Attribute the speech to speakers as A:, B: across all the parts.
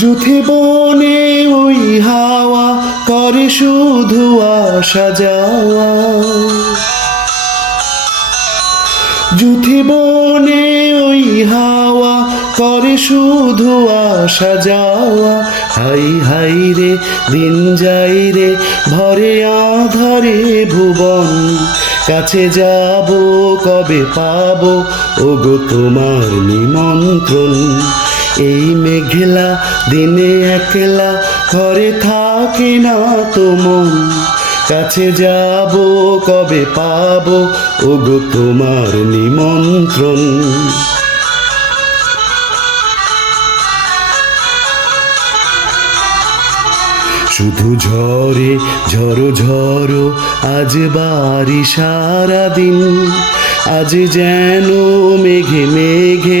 A: যুথে বনে ওই হাওয়া করে শুধু আসা যাওয়া। যুথে বনে ওই হাওয়া করে শুধু আসা যাওয়া। হাই হাই রে, দিন যাই রে, ভরে আধারে ভুবন। কাছে যাব, কবে পাবো, ওগো তোমার নিমন্ত্রণ। এই মেঘলা দিনে একলা ঘরে থাকে না তো কাছে যাব, কবে পাবো, ওগো তোমার নিমন্ত্রণ। শুধু ঝরে ঝরো ঝরো আজ বাড়ি সারাদিন। আজ যেন মেঘে মেঘে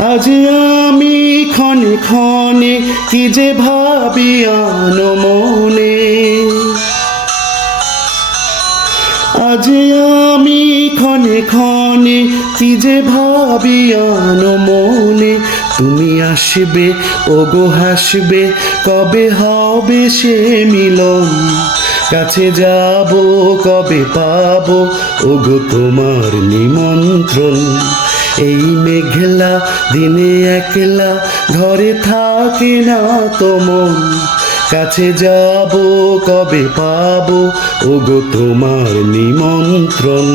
A: আজ আমি ক্ষণে ক্ষণে কি যে ভাবি মনে আজ আমি ক্ষণে ক্ষণে কি যে ভাবি মনে তুমি আসবে, ওগো হাসবে, কবে হবে সে মিলন? কাছে যাব, কবে পাবো, ওগো তোমার নিমন্ত্রণ। এই মেঘলা, দিনে একলা, ঘরে থাকে না তো মন। কাছে যাব, কবে পাবো? ওগো তোমার নিমন্ত্রণ।